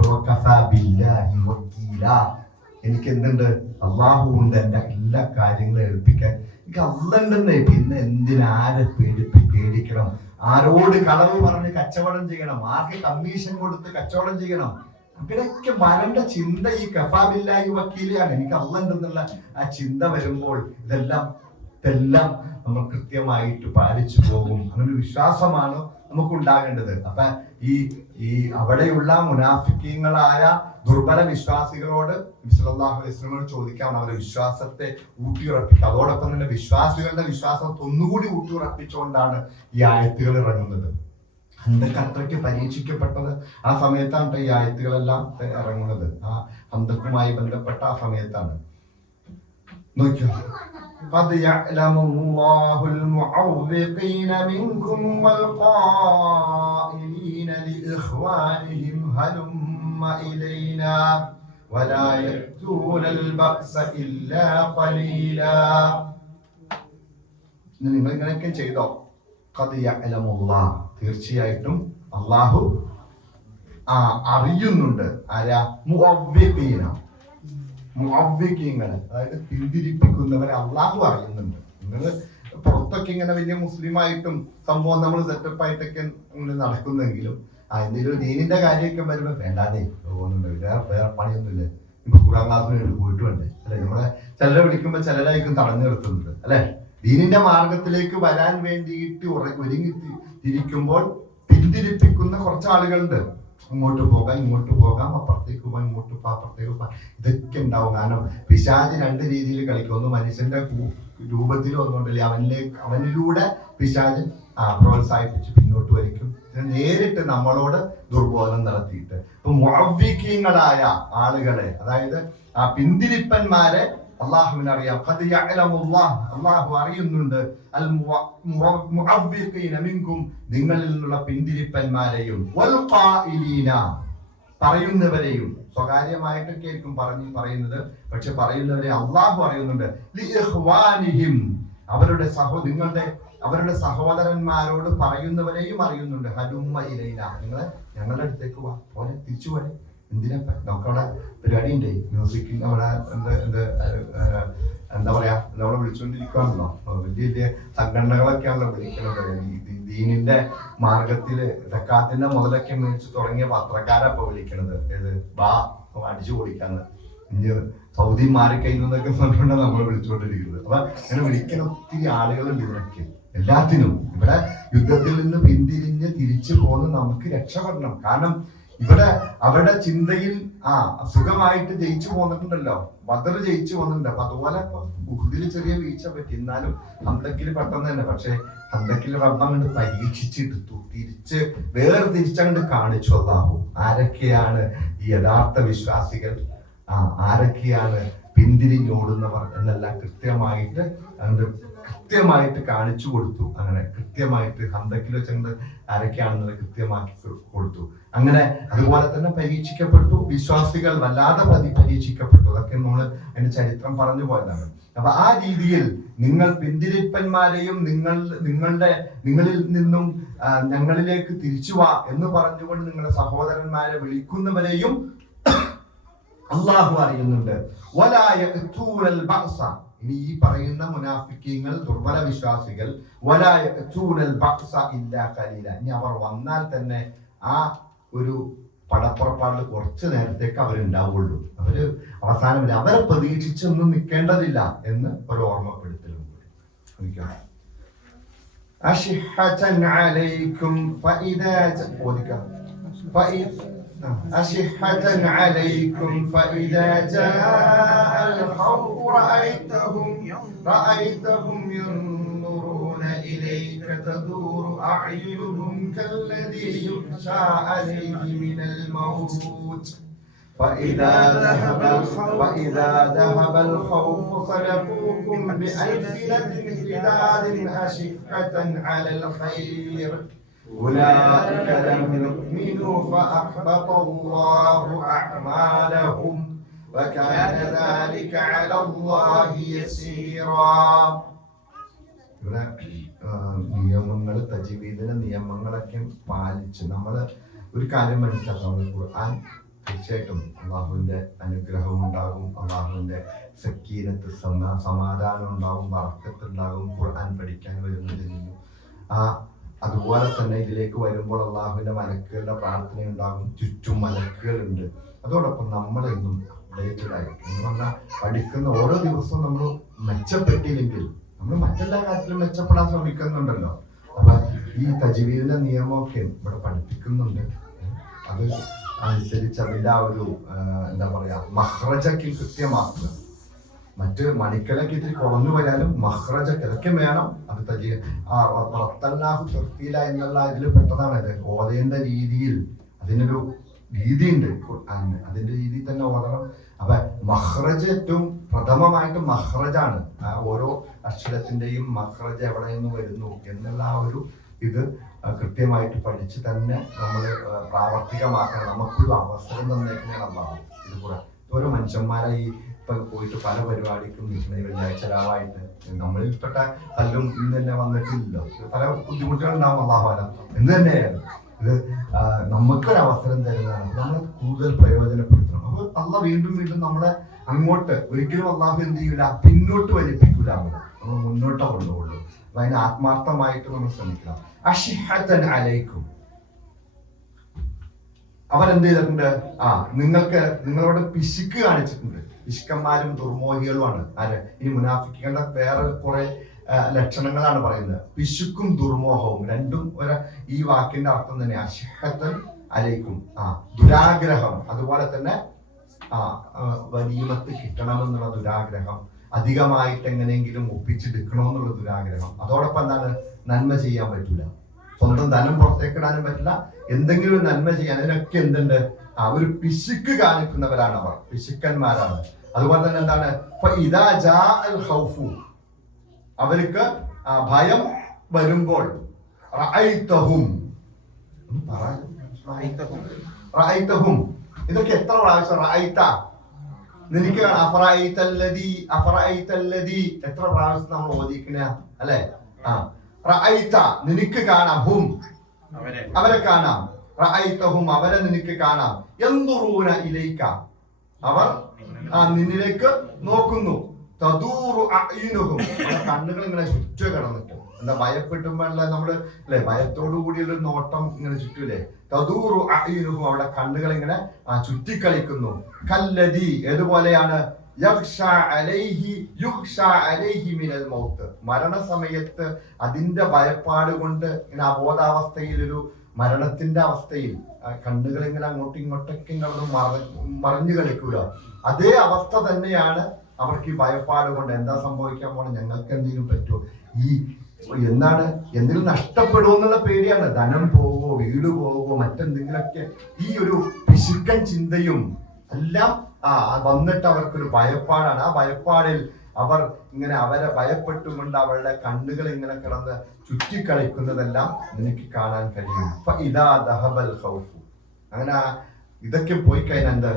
എനിക്ക് എന്തുണ്ട്? അള്ളാഹു ഉണ്ട് എന്റെ എല്ലാ കാര്യങ്ങളും ഏൽപ്പിക്കാൻ. എനിക്ക് അള്ളണ്ടെന്നേ. പിന്നെ എന്തിനാരെ പേടിക്കണം? ആരോട് കളവ് പറഞ്ഞ് കച്ചവടം ചെയ്യണം? ആർക്ക് കമ്മീഷൻ കൊടുത്ത് കച്ചവടം ചെയ്യണം? അങ്ങനെയൊക്കെ വരേണ്ട ചിന്ത ഈ കഫാബില്ലാഹി വക്കീലാണ്. എനിക്ക് അള്ളണ്ടെന്നുള്ള ആ ചിന്ത വരുമ്പോൾ ഇതെല്ലാം നമ്മൾ കൃത്യമായിട്ട് പാലിച്ചു പോകും. അങ്ങനെ വിശ്വാസമാണ് നമുക്ക് ഉണ്ടാകേണ്ടത്. അപ്പൊ ഈ അവിടെയുള്ള മുനാഫിക്കീങ്ങളായ ദുർബല വിശ്വാസികളോട് സല്ലല്ലാഹു അലൈഹി വസല്ലം ചോദിക്കാം അവരുടെ വിശ്വാസത്തെ ഊട്ടിയുറപ്പിക്കുക. അതോടൊപ്പം തന്നെ വിശ്വാസികളുടെ വിശ്വാസത്തെ ഒന്നുകൂടി ഊട്ടിയുറപ്പിച്ചുകൊണ്ടാണ് ഈ ആയത്തുകൾ ഇറങ്ങുന്നത്. ഹന്തക്ക് അത്രയ്ക്ക് പരീക്ഷിക്കപ്പെട്ടത് ആ സമയത്താണ് ഈ ആയത്തുകളെല്ലാം ഇറങ്ങുന്നത്. ആ ഹന്തക്കുമായി ബന്ധപ്പെട്ട ആ സമയത്താണ്. നോക്കിയോ, قد يعلم الله المعوقين منكم والقائلين لإخوانهم هلم إلينا ولا يأتون البأس إلا قليلا. നിങ്ങൾ ഇങ്ങനെയൊക്കെ ചെയ്തോ? قد يعلم الله, തീർച്ചയായിട്ടും അള്ളാഹു അറിയുന്നുണ്ട്. ആരാ? മുഅവ്വിഖീന, മുഅവ്വിഖീങ്ങൾ, അതായത് പിന്തിരിപ്പിക്കുന്നവരെ അള്ളാഹു അറിയുന്നുണ്ട്. നിങ്ങൾ പുറത്തൊക്കെ ഇങ്ങനെ വലിയ മുസ്ലിമായിട്ടും സംഭവം നമ്മൾ സെറ്റപ്പായിട്ടൊക്കെ നടക്കുന്നെങ്കിലും എന്തെങ്കിലും ദീനിന്റെ കാര്യമൊക്കെ വരുമ്പോൾ വേണ്ടാതെ തോന്നുന്നുണ്ട്. വേറെ പണിയൊന്നുമില്ല. ഇപ്പൊ ഖുർആൻ ക്ലാസ്സിന് പോയിട്ടുണ്ട് അല്ലെ. നമ്മളെ ചിലരെ വിളിക്കുമ്പോൾ ചിലരായിരിക്കും തടഞ്ഞു നിർത്തുന്നത് അല്ലെ. ദീനിന്റെ മാർഗത്തിലേക്ക് വരാൻ വേണ്ടിയിട്ട് ഒരുങ്ങി തിരിക്കുമ്പോൾ പിന്തിരിപ്പിക്കുന്ന കുറച്ച് ആളുകളുണ്ട്. അങ്ങോട്ട് പോകാം, ഇങ്ങോട്ട് പോകാം, അപ്പുറത്തേക്ക് പോകാം, ഇങ്ങോട്ട് പോകാം, അപ്പുറത്തേക്ക് പോകാം. ഇതൊക്കെ ഉണ്ടാവും. കാരണം പിശാച് രണ്ട് രീതിയിൽ കളിക്കും. ഒന്ന് മനുഷ്യന്റെ രൂപത്തിൽ ഒന്നുണ്ടല്ലേ, അവനിലൂടെ പിശാച് പ്രോത്സാഹിപ്പിച്ച് പിന്നോട്ട് വലിക്കും. നേരിട്ട് നമ്മളോട് ദുർബോധനം നടത്തിയിട്ട് ഇപ്പൊ മുഅവ്വിഖീങ്ങളായ ആളുകളെ, അതായത് ആ പിന്തിരിപ്പന്മാരെ അള്ളാഹുവിന് അറിയാം. അള്ളാഹു അറിയുന്നുണ്ട്. അൽ മുഅവ്വിഖീന മിൻകും, നിങ്ങളിൽ നിന്നുള്ള പിന്തിരിപ്പന്മാരെയും. വൽ ഖായിലീന, പറയുന്നവരെയും സ്വകാര്യമായിട്ടൊക്കെ ആയിരിക്കും പറയുന്നത്, പക്ഷെ പറയുന്നവരെ അള്ളാഹു അറിയുന്നുണ്ട്. അവരുടെ സഹോദരന്മാരോട് പറയുന്നവരെയും അറിയുന്നുണ്ട്. ഹലുമ്മ ഇലൈന, നിങ്ങളെ ഞങ്ങളുടെ അടുത്തേക്ക് വാ, പോലെ തിരിച്ചു പോലെ. എന്തിനപ്പ നമുക്കവിടെ പരിപാടി ഉണ്ട്, മ്യൂസിക് അവിടെ എന്താ പറയാ, നമ്മളെ വിളിച്ചുകൊണ്ടിരിക്കുകയാണല്ലോ. വലിയ വലിയ സംഘടനകളൊക്കെയാണല്ലോ വിളിക്കുന്നത്. ദീനിന്റെ മാർഗത്തില് സക്കാത്തിന്റെ മുതലൊക്കെ മേടിച്ച് തുടങ്ങിയ പത്രക്കാരപ്പൊ വിളിക്കണത്. ഏത് ബാ അടിച്ചു പൊളിക്കാന്ന്, ഇനി സൗദി മാറിക്കഴിഞ്ഞു എന്നൊക്കെ പറഞ്ഞുകൊണ്ടാണ് നമ്മൾ വിളിച്ചുകൊണ്ടിരിക്കുന്നത്. അപ്പൊ അങ്ങനെ വിളിക്കുന്ന ഒത്തിരി ആളുകളുണ്ട് ഇതിനൊക്കെ എല്ലാത്തിനും. ഇവിടെ യുദ്ധത്തിൽ നിന്ന് പിന്തിരിഞ്ഞ് തിരിച്ചു പോന്ന് നമുക്ക് രക്ഷപ്പെടണം. കാരണം ഇവിടെ അവരുടെ ചിന്തയിൽ സുഖമായിട്ട് ജയിച്ചു പോന്നിട്ടുണ്ടല്ലോ, ബദർ ജയിച്ചു പോന്നിട്ടുണ്ട്. അപ്പൊ അതുപോലെ ഉഹുദിൽ ചെറിയ വീഴ്ച പറ്റി, എന്നാലും ഹന്തക്കിൽ പെട്ടെന്ന് തന്നെ. പക്ഷെ ഹന്തക്കിൽ റബ്ബ് കണ്ട് പരീക്ഷിച്ചെടുത്തു, വേർതിരിച്ചങ്ങോട്ട് കാണിച്ചു അല്ലാഹു ആരൊക്കെയാണ് ഈ യഥാർത്ഥ വിശ്വാസികൾ, ആരൊക്കെയാണ് പിന്തിരിഞ്ഞോടുന്നവർ എന്നെല്ലാം കൃത്യമായിട്ട് കാണിച്ചു കൊടുത്തു. അങ്ങനെ കൃത്യമായിട്ട് ഹന്തക്കിൽ വെച്ചുകൊണ്ട് ആരൊക്കെയാണെന്നത് കൃത്യമാക്കി കൊടുത്തു. അങ്ങനെ അതുപോലെ തന്നെ പരീക്ഷിക്കപ്പെട്ടു വിശ്വാസികൾ, വല്ലാതെ പരീക്ഷിക്കപ്പെട്ടു. അതൊക്കെ നമ്മൾ അതിന്റെ ചരിത്രം പറഞ്ഞു പോയതാണ്. അപ്പൊ ആ രീതിയിൽ നിങ്ങൾ പിന്തിരിപ്പന്മാരെയും നിങ്ങളിൽ നിന്നും ഞങ്ങളിലേക്ക് തിരിച്ചു വാ എന്ന് പറഞ്ഞുകൊണ്ട് നിങ്ങളുടെ സഹോദരന്മാരെ വിളിക്കുന്നവരെയും അള്ളാഹു അറിയുന്നുണ്ട്. ഇനി ഈ പറയുന്ന മുനാഫിക്കീങ്ങൾ, ദുർബല വിശ്വാസികൾ, ഇനി അവർ വന്നാൽ തന്നെ ആ ഒരു പടപ്പുറപ്പാടിൽ കുറച്ചു നേരത്തേക്ക് അവരുണ്ടാവുള്ളൂ. അവസാനം അവരെ പ്രതീക്ഷിച്ചൊന്നും നിൽക്കേണ്ടതില്ല എന്ന് ഒരു ഓർമ്മപ്പെടുത്തലും കൂടി. أشحة عليكم فإذا جاء الخوف رأيتهم ينظرون إليك تدور أعينهم كالذي يغشى عليه من الموت فإذا ذهب الخوف صدقوكم بألسنة حداد أشحة على الخير أولئك لم يؤمنوا فأحبط الله أعمالهم وكان ذلك على الله يسيرا. ഇവിടെ നിയമങ്ങൾ, തജ്വീദിന്റെ നിയമങ്ങളൊക്കെ പാലിച്ച് നമ്മൾ ഒരു കാര്യം മനസ്സിലാക്കാം. ഖുർആൻ തീർച്ചയായിട്ടും അള്ളാഹുവിന്റെ അനുഗ്രഹം ഉണ്ടാകും, അള്ളാഹുവിന്റെ സക്കീനത്ത് സമാധാനം ഉണ്ടാകും, ബറക്കത്ത് ഉണ്ടാകും ഖുർആൻ പഠിക്കാൻ വരുന്നതിൽ. അതുപോലെ തന്നെ ഇതിലേക്ക് വരുമ്പോൾ അള്ളാഹുവിന്റെ മലക്കുകളുടെ പ്രാർത്ഥന ഉണ്ടാകും, ചുറ്റും മലക്കുകളുണ്ട്. അതോടൊപ്പം നമ്മളെന്നും അപ്ഡേറ്റഡ് ആയി എന്ന് പറഞ്ഞാൽ പഠിക്കുന്ന ഓരോ ദിവസവും നമ്മൾ മെച്ചപ്പെട്ടില്ലെങ്കിൽ നമ്മൾ മറ്റെല്ലാ കാര്യത്തിലും മെച്ചപ്പെടാൻ ശ്രമിക്കുന്നുണ്ടല്ലോ. അപ്പൊ ഈ തജ്വീദിന്റെ നിയമമൊക്കെ ഇവിടെ പഠിപ്പിക്കുന്നുണ്ട്. അത് അനുസരിച്ച് അതിന്റെ ആ ഒരു എന്താ പറയാ മഹ്റജൊക്കെ കൃത്യമാക്കുക. മറ്റ് മണിക്കലൊക്കെ ഇത്തിരി കുറഞ്ഞു പോയാലും മഹ്റജൊക്കെ ഇതൊക്കെ വേണം. അത് റത്തല്ലാഹു തർത്തീല എന്നുള്ള ഇതിൽ പെട്ടതാണ്. ഇത് ഓതേണ്ട രീതിയിൽ അതിനൊരു രീതിയുണ്ട്, അതിന്റെ രീതിയിൽ തന്നെ ഓതണം. അപ്പൊ മഹ്റജ് ഏറ്റവും പ്രഥമമായിട്ട് മഹ്റജാണ്. ഓരോ അക്ഷരത്തിന്റെയും മഹ്റജ് എവിടെ നിന്ന് വരുന്നു എന്നുള്ള ആ ഒരു ഇത് കൃത്യമായിട്ട് പഠിച്ച് തന്നെ നമ്മൾ പ്രാവർത്തികമാക്കണം. നമുക്കൊരു അവസരം തന്നേക്കുന്നതാണ് അള്ളാഹു. ഇത് കൂടെ ഓരോ മനുഷ്യന്മാരെ ഈ പോയിട്ട് പല പരിപാടിക്കും നിൽക്കുന്ന വെള്ളിയാഴ്ച രാവായിട്ട് നമ്മളിൽപ്പെട്ട പലരും ഇന്ന് തന്നെ വന്നിട്ടില്ലല്ലോ. പല ബുദ്ധിമുട്ടുകളുണ്ടാവും അള്ളാഹുല എന്ന് തന്നെയാണ്. ഇത് നമുക്കൊരു അവസരം തരുന്നതാണ്, നമ്മളെ കൂടുതൽ പ്രയോജനപ്പെടുത്തണം. അപ്പൊ അള്ളാഹ് വീണ്ടും നമ്മളെ അങ്ങോട്ട് ഒരിക്കലും അള്ളാഹു എന്ത് ചെയ്യൂല, പിന്നോട്ട് വലിപ്പിക്കൂല. നമ്മൾ മുന്നോട്ടേ കൊണ്ടുപോകുള്ളൂ. അപ്പൊ അതിന് ആത്മാർത്ഥമായിട്ട് നമ്മൾ ശ്രമിക്കണം. അഷിഹത്തൻ അലൈക്കും, അവരെന്ത് ചെയ്തിട്ടുണ്ട്? നിങ്ങളോട് പിശുക്ക് കാണിച്ചിട്ടുണ്ട്. പിശുക്കന്മാരും ദുർമോഹികളുമാണ് ആര്? ഈ മുനാഫിക്കുകളുടെ വേറെ കുറെ ലക്ഷണങ്ങളാണ് പറയുന്നത്. പിശുക്കും ദുർമോഹവും രണ്ടും ഈ വാക്കിന്റെ അർത്ഥം തന്നെ. അഷിഹത്തൻ അലൈക്കും, ദുരാഗ്രഹം. അതുപോലെ തന്നെ വനീമത്ത് കിട്ടണമെന്നുള്ള ദുരാഗ്രഹം, അധികമായിട്ട് എങ്ങനെയെങ്കിലും ഒപ്പിച്ചെടുക്കണമെന്നുള്ള ദുരാഗ്രഹം. അതോടൊപ്പം എന്താണ്? നന്മ ചെയ്യാൻ പറ്റൂല, സ്വന്തം ധനം പുറത്തേക്കിടാനും പറ്റില്ല, എന്തെങ്കിലും ഒരു നന്മ ചെയ്യാൻ. അതിനൊക്കെ എന്തുണ്ട്? ഒരു പിശുക്ക് കാണിക്കുന്നവരാണ് അവർ, പിശുക്കന്മാരാണ്. അതുപോലെ തന്നെ എന്താണ്? അവർക്ക് ഭയം വരുമ്പോൾ ഇതൊക്കെ എത്ര പ്രാവശ്യം റഅയ്ത നിനക്ക് അഫറഅയ്തല്ലദീ എത്ര പ്രാവശ്യം നമ്മൾ ഓദിക്കണ അല്ലെ? റഅയ്ത നിനക്ക് കാണാം, ഹും അവരെ കാണാം, റഅയ്തഹും അവരെ നിനക്ക് കാണാം, യൻദുറൂന ഇലൈക അവർ നിന്നിലേക്ക് നോക്കുന്നു, തദൂറു അഅ്യുനുഹും കണ്ണുകൾ ഇങ്ങനെ ചുറ്റും കിടന്നിട്ട് എന്താ ഭയപ്പെട്ടുമ്പോഴല്ല നമ്മള് അല്ലെ ഭയത്തോടു കൂടിയുള്ള നോട്ടം ഇങ്ങനെ ചുറ്റൂലേ? തദൂറു അഅ്യുനുഹും അവിടെ കണ്ണുകൾ ഇങ്ങനെ ചുറ്റിക്കളിക്കുന്നു. കല്ലദി ഏതുപോലെയാണ് മരണസമയത്ത് അതിന്റെ ഭയപ്പാട് കൊണ്ട് ഇങ്ങനെ അബോധാവസ്ഥയിൽ ഒരു മരണത്തിന്റെ അവസ്ഥയിൽ കണ്ണുകൾ ഇങ്ങനെ അങ്ങോട്ടും ഇങ്ങോട്ടൊക്കെ കിടന്ന് മറിഞ്ഞു കളിക്കൂല. അതേ അവസ്ഥ തന്നെയാണ് അവർക്ക് ഈ ഭയപ്പാട് കൊണ്ട്. എന്താ സംഭവിക്കാൻ പോണെ? ഞങ്ങൾക്ക് എന്തെങ്കിലും പറ്റുമോ? എന്താണ് എന്തെങ്കിലും നഷ്ടപ്പെടുമോ എന്നുള്ള പേടിയാണ്. ധനം പോവോ, വീട് പോവോ, മറ്റെന്തെങ്കിലുമൊക്കെ ഈ ഒരു പിശുക്കൻ ചിന്തയും എല്ലാം വന്നിട്ട് അവർക്കൊരു ഭയപ്പാടാണ്. ആ ഭയപ്പാടിൽ അവർ ഇങ്ങനെ അവരെ ഭയപ്പെട്ടുകൊണ്ട് അവരുടെ കണ്ണുകൾ ഇങ്ങനെ കിടന്ന് ചുറ്റിക്കളിക്കുന്നതെല്ലാം നിനക്ക് കാണാൻ കഴിയും. അങ്ങനെ ഇതൊക്കെ പോയി കഴിഞ്ഞാൽ എന്ത്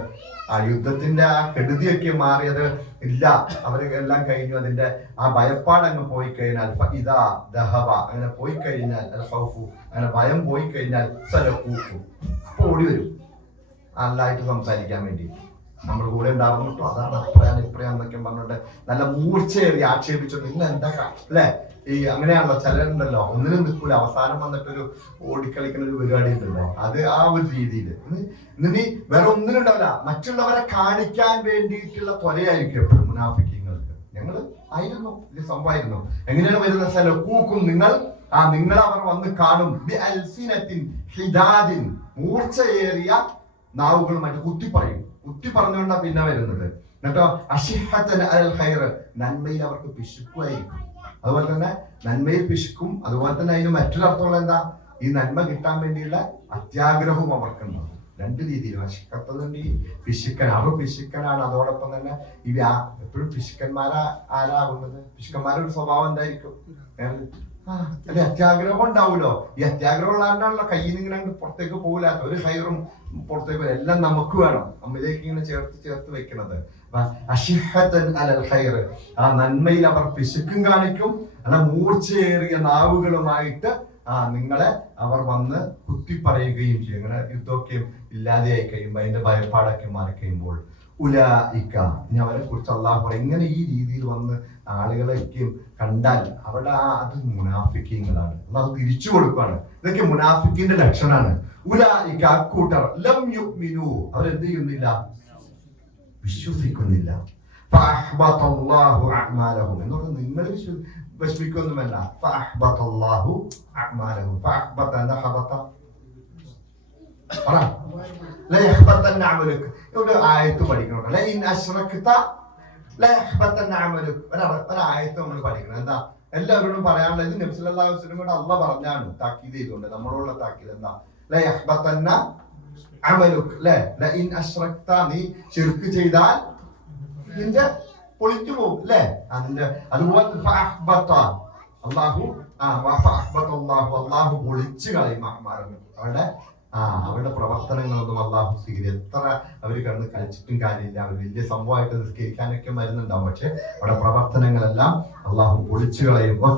ആ യുദ്ധത്തിന്റെ ആ കെടുതിയൊക്കെ മാറിയത് ഇല്ല, അവര് എല്ലാം കഴിഞ്ഞു. അതിന്റെ ആ ഭയപ്പാടങ്ങ് പോയി കഴിഞ്ഞാൽ ഇതാ ദഹബ അങ്ങനെ പോയി കഴിഞ്ഞാൽ അങ്ങനെ ഭയം പോയി കഴിഞ്ഞാൽ സലക്കൂഫു അപ്പൊ ഓടി വരും നല്ലതായിട്ട് സംസാരിക്കാൻ വേണ്ടി. നമ്മൾ കൂടെ ഉണ്ടാവുന്നു അതാണ് അപ്രയാണ് ഇപ്രയാന്നൊക്കെ പറഞ്ഞിട്ട് നല്ല മൂർച്ചയേറി ആക്ഷേപിച്ചു നിങ്ങൾ എന്താ അല്ലെ? ഈ അങ്ങനെയാണല്ലോ ചിലരുണ്ടല്ലോ, ഒന്നിനും നിൽക്കൂല, അവസാനം വന്നിട്ടൊരു ഓടിക്കളിക്കുന്ന ഒരു പരിപാടി ഉണ്ടല്ലോ, അത് ആ ഒരു രീതിയിൽ ഇനി വേറെ ഒന്നിനും ഉണ്ടാവില്ല. മറ്റുള്ളവരെ കാണിക്കാൻ വേണ്ടിയിട്ടുള്ള ത്വരയായിരിക്കും എപ്പോഴും മുനാഫിക്കങ്ങൾക്ക്. ഞങ്ങള് ആയിരുന്നു ഇത് സംഭവമായിരുന്നു. എങ്ങനെയാണ് വരുന്ന സ്ഥലം കൂക്കും നിങ്ങൾ അവർ വന്ന് കാണും മൂർച്ചയേറിയ നാവുകളുമായിട്ട് കുത്തി പറയും. കുത്തി പറഞ്ഞുകൊണ്ടാണ് പിന്നെ വരുന്നത്. എന്നിട്ടോ അഷിഹത്തൻ അൽ ഖൈർ നന്മയിൽ അവർക്ക് പിശുക്കുമായിരിക്കും. അതുപോലെ തന്നെ നന്മയിൽ പിശുക്കും. അതുപോലെ തന്നെ അതിന് മറ്റൊരർത്ഥമുള്ള എന്താ? ഈ നന്മ കിട്ടാൻ വേണ്ടിയുള്ള അത്യാഗ്രഹവും അവർക്കുണ്ടാവും. രണ്ട് രീതിയിൽ അഷിഹത്തുന്നുണ്ട് ഈ പിശുക്കൻ. അവർ പിശുക്കനാണ്. അതോടൊപ്പം തന്നെ ഈ എപ്പോഴും ആരാകുന്നത് പിശുക്കന്മാരുടെ സ്വഭാവം എന്തായിരിക്കും? അല്ലെ അത്യാഗ്രഹം ഉണ്ടാവുമല്ലോ. ഈ അത്യാഗ്രഹം ഉള്ളതാണല്ലോ കയ്യിൽ നിന്ന് ഇങ്ങനെ പുറത്തേക്ക് പോകില്ല. ഒരു ഹൈറും പുറത്തേക്ക് എല്ലാം നമുക്ക് വേണം, നമ്മിലേക്ക് ഇങ്ങനെ ചേർത്ത് വെക്കുന്നത്. അഷിഹത്തൻ അലൽ ഖൈർ ആ നന്മയിൽ അവർ പിശുക്കും കാണിക്കും. അല്ല മൂർച്ചയേറിയ നാവുകളുമായിട്ട് നിങ്ങളെ അവർ വന്ന് കുത്തി പറയുകയും ചെയ്യും. അങ്ങനെ യുദ്ധമൊക്കെ ഇല്ലാതെയായി കഴിയുമ്പോൾ അതിന്റെ ഭയപ്പാടൊക്കെ മാറി കഴിയുമ്പോൾ ഉലൈക ഇനി അവരെ കുറിച്ച് അല്ലാഹു പറയും. ഇങ്ങനെ ഈ രീതിയിൽ വന്ന് ആളുകളൊക്കെ കണ്ടാൽ അവരുടെ അത് മുനാഫിക്കീങ്ങളാണ്. അല്ലാഹു തിരിച്ചു കൊടുക്കുകയാണ്. ഇതൊക്കെ മുനാഫിക്കിന്റെ ലക്ഷണമാണ്. ഉലൈക അക്കൂട്ടർ ലം യുഅ്മിനു അവരെന്ത് ചെയ്യുന്നില്ല? വിശ്വസിക്കുന്നില്ല. ഫഅഹ്ബതല്ലാഹു അഅ്മാലഹും എന്നോട് നിങ്ങൾ വിശ്വസിക്കൊന്നുമല്ല. ഫഅഹ്ബതല്ലാഹു അഅ്മാലഹും ഫഅഹ്ബത എന്താ ഹബത ഇവിടെ ആയത്ത് പഠിക്കണം. ഒരായത്ത് നമ്മൾ പഠിക്കണം. എന്താ എല്ലാവരോടും പറയാനുള്ളത്? ഇത് നബി സല്ലല്ലാഹു അലൈഹി വസല്ലം അള്ളാഹ് പറഞ്ഞാണ് താക്കീത് ചെയ്തുകൊണ്ട്. നമ്മളോടുള്ള താക്കീത് എന്താ? നീ ശിർക്ക് ചെയ്താൽ നിന്റെ പൊളിച്ചു പോകും അല്ലെ? അതിന്റെ അതുപോലെ അള്ളാഹു പൊളിച്ചു കളയും അവരുടെ പ്രവർത്തനങ്ങളൊന്നും അള്ളാഹു സ്വീകരിക്കും. എത്ര അവർ കിടന്ന് കളിച്ചിട്ടും കാര്യമില്ല. അവർ വലിയ സംഭവമായിട്ട് നിസ്കരിക്കാനൊക്കെ വരുന്നുണ്ടാവും. പക്ഷെ അവരുടെ പ്രവർത്തനങ്ങളെല്ലാം അള്ളാഹു പൊളിച്ചു കളയും. അത്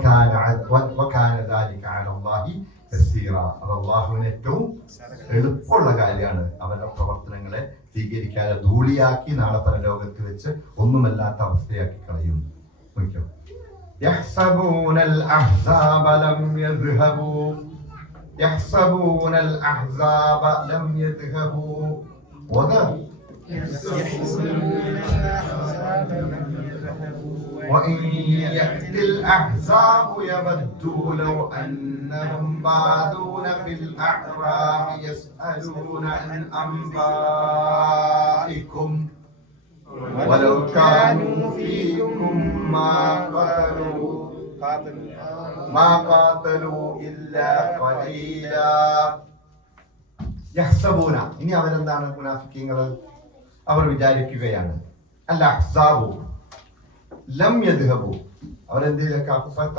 അള്ളാഹുവിന് ഏറ്റവും എളുപ്പമുള്ള കാര്യമാണ് അവരുടെ പ്രവർത്തനങ്ങളെ സ്വീകരിക്കാതെ ധൂളിയാക്കി നാളെ പരലോകത്ത് വെച്ച് ഒന്നുമല്ലാത്ത അവസ്ഥയാക്കി കളയും. يحسبون الأحزاب لم يذهبوا يحسبون الأحزاب لم يذهبوا وإن يأتي الأحزاب يودوا لو أنهم بادون في الأعراب يسألون عن أنبائكم ولو كانوا فيكم ما قاتلوا إلا قليلا يحسبون ഇനി അവരെന്താണ് മുനാഫിക്കീങ്ങൾ? അവർ വിചാരിക്കുകയാണ് അൽ അഹ്സാബു ലം യദ്ഹബു അവരെന്ത്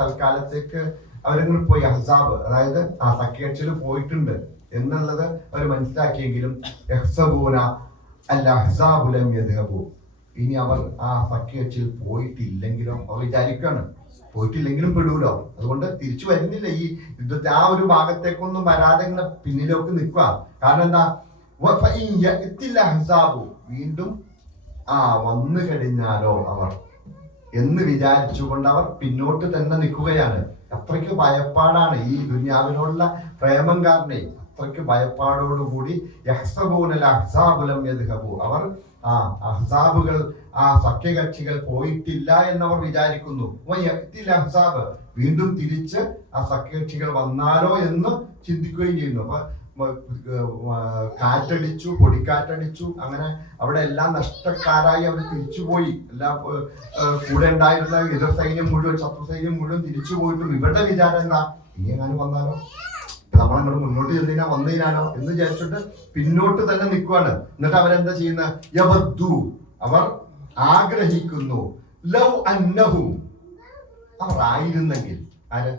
തൽക്കാലത്തേക്ക് അവരിങ്ങനെ പോയി. അഹ്സാബ് അതായത് സഖ്യകക്ഷിയിൽ പോയിട്ടുണ്ട് എന്നുള്ളത് അവർ മനസ്സിലാക്കിയെങ്കിലും യഹ്സബൂന അൽ അഹ്സാബു ലം യദ്ഹബു. ഇനി അവർ ആ സഖ്യകക്ഷിയിൽ പോയിട്ടില്ലെങ്കിലോ, അവർ വിചാരിക്കുകയാണ് പോയിട്ടില്ലെങ്കിലും പെടൂലോ, അതുകൊണ്ട് തിരിച്ചു വരുന്നില്ല. ഈ യുദ്ധത്തെ ആ ഒരു ഭാഗത്തേക്കൊന്നും വരാതെ ഇങ്ങനെ പിന്നിലേക്ക് നിൽക്കുക. കാരണം എന്താ, അഹ്സാബു വീണ്ടും വന്നു കഴിഞ്ഞാലോ അവർ എന്ന് വിചാരിച്ചുകൊണ്ട് അവർ പിന്നോട്ട് തന്നെ നിൽക്കുകയാണ്. അത്രയ്ക്ക് ഭയപ്പാടാണ് ഈ ദുനിയാവിനോടുള്ള പ്രേമം കാരണേ, അത്രയ്ക്ക് ഭയപ്പാടോടുകൂടി യഹ്സബൂനൽ അഹ്സാബു ലം യദ്ഹബു, അവർ അഹ്സാബുകൾ സഖ്യകക്ഷികൾ പോയിട്ടില്ല എന്നവർ വിചാരിക്കുന്നു. അഹ്സാബ് വീണ്ടും തിരിച്ച് ആ സഖ്യകക്ഷികൾ വന്നാലോ എന്ന് ചിന്തിക്കുകയും ചെയ്യുന്നു. അപ്പൊ കാറ്റടിച്ചു, പൊടിക്കാറ്റടിച്ചു, അങ്ങനെ അവിടെ എല്ലാം നഷ്ടക്കാരായി അവർ തിരിച്ചുപോയി. എല്ലാം കൂടെ ഉണ്ടായിരുന്ന എതിർ സൈന്യം മുഴുവൻ, ശത്രു സൈന്യം മുഴുവൻ തിരിച്ചു പോയിട്ടും ഇവരുടെ വിചാരം എന്താ, ഇനി എങ്ങാനും വന്നാലോ, നമ്മളങ്ങോട്ട് മുന്നോട്ട് ചെന്നതിനാ വന്നതിനാലോ എന്ന് വിചാരിച്ചിട്ട് പിന്നോട്ട് തന്നെ നിൽക്കുവാണ്. എന്നിട്ട് അവരെന്താ ചെയ്യുന്ന, യവദ്ദു അവർ ആഗ്രഹിക്കുന്നു, ലൗ അന്നഹു അവർ ആയിരുന്നെങ്കിൽ, ആര്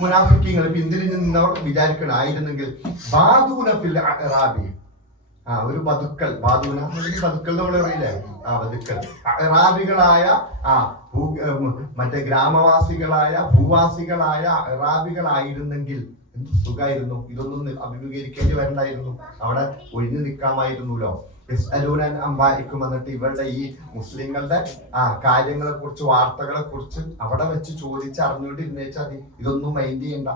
മുനാഫിക്കീങ്ങൾ പിന്തിരിഞ്ഞ് നിന്നവർ വിചാരിക്കണം ആയിരുന്നെങ്കിൽ, ബാദൂന ഫിൽ അഅറാബി, ഒരു ബതുക്കൽ, ബാദൂന ബതുക്കൽ നമ്മൾ അറിയില്ലേ, ബതുക്കൽ അറാബികളായ മറ്റേ ഗ്രാമവാസികളായ ഭൂവാസികളായ അറാബികളായിരുന്നെങ്കിൽ എന്ത് സുഖമായിരുന്നു, ഇതൊന്നും അഭിമുഖീകരിക്കേണ്ടി വരണ്ടായിരുന്നു, അവിടെ ഒഴിഞ്ഞു നിൽക്കാമായിരുന്നല്ലോ. അമ്പായിക്കും വന്നിട്ട് ഇവരുടെ ഈ മുസ്ലിങ്ങളുടെ കാര്യങ്ങളെ കുറിച്ച്, വാർത്തകളെ കുറിച്ച് അവിടെ വെച്ച് ചോദിച്ചറിഞ്ഞുകൊണ്ടിരുന്നേച്ചാൽ മതി, ഇതൊന്നും മൈൻഡ് ചെയ്യണ്ട.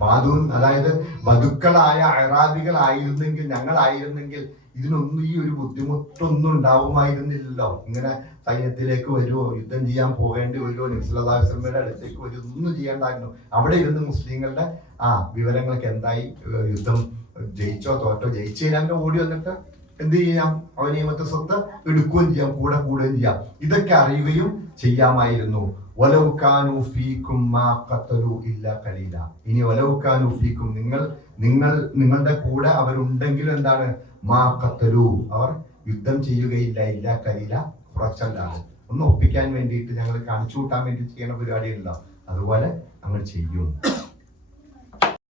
ബാദൂൻ അതായത് ബതുക്കളായ അറാബികളായിരുന്നെങ്കിൽ, ഞങ്ങളായിരുന്നെങ്കിൽ ഇതിനൊന്നും ഈ ഒരു ബുദ്ധിമുട്ടൊന്നും ഉണ്ടാവുമായിരുന്നില്ലല്ലോ. ഇങ്ങനെ സൈന്യത്തിലേക്ക് വരുമോ, യുദ്ധം ചെയ്യാൻ പോകേണ്ടി വരുമോ, നബി സല്ലല്ലാഹു അലൈഹി വസല്ലമയുടെ അടുത്തേക്ക് വരുമോ, ഒന്നും ചെയ്യേണ്ടായിരുന്നു. അവിടെ ഇരുന്ന് മുസ്ലിങ്ങളുടെ വിവരങ്ങളൊക്കെ എന്തായി, യുദ്ധം ജയിച്ചോ തോറ്റോ, ജയിച്ചു കഴിഞ്ഞാൽ ഓടി വന്നിട്ട് എന്ത് ചെയ്യാം, അവനിയമത്തെ സ്വത്ത് എടുക്കുകയും ചെയ്യാം, കൂടെ കൂടുകയും ചെയ്യാം. ഇതൊക്കെ അറിയുകയും ചെയ്യാമായിരുന്നു. വലൗകാനു ഫീകും മാ ഖതലു ഇല്ലാ ഖലീല. ഇനി വലൗകാനു ഫീകും, നിങ്ങളുടെ കൂടെ അവരുണ്ടെങ്കിലും എന്താണ്, മാ ഖതലു അവർ യുദ്ധം ചെയ്യുകയില്ല, ഇല്ലാ ഖലീല കുറച്ചല്ലാതെ. ഒന്ന് ഒപ്പിക്കാൻ വേണ്ടിയിട്ട്, ഞങ്ങൾ കാണിച്ചു കൂട്ടാൻ വേണ്ടി ചെയ്യുന്ന പരിപാടിയുണ്ടല്ലോ, അതുപോലെ ഞങ്ങൾ ചെയ്യും.